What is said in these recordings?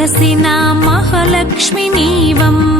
तुलसिना महालक्ष्मिनीवम्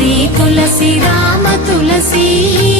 తులసి తులసి రామ తులసీ.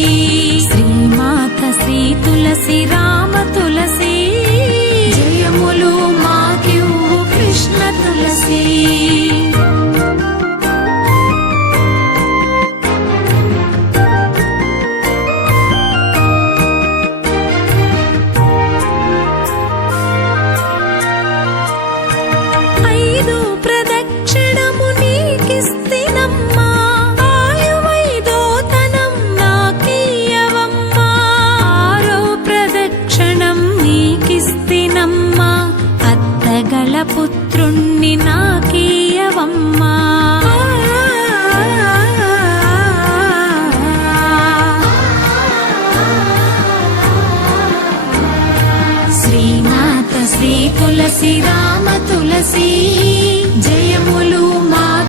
పుత్రుణ్ణి నాకీయవమ్మా. శ్రీమాత శ్రీ తులసి రామ తులసి జయములు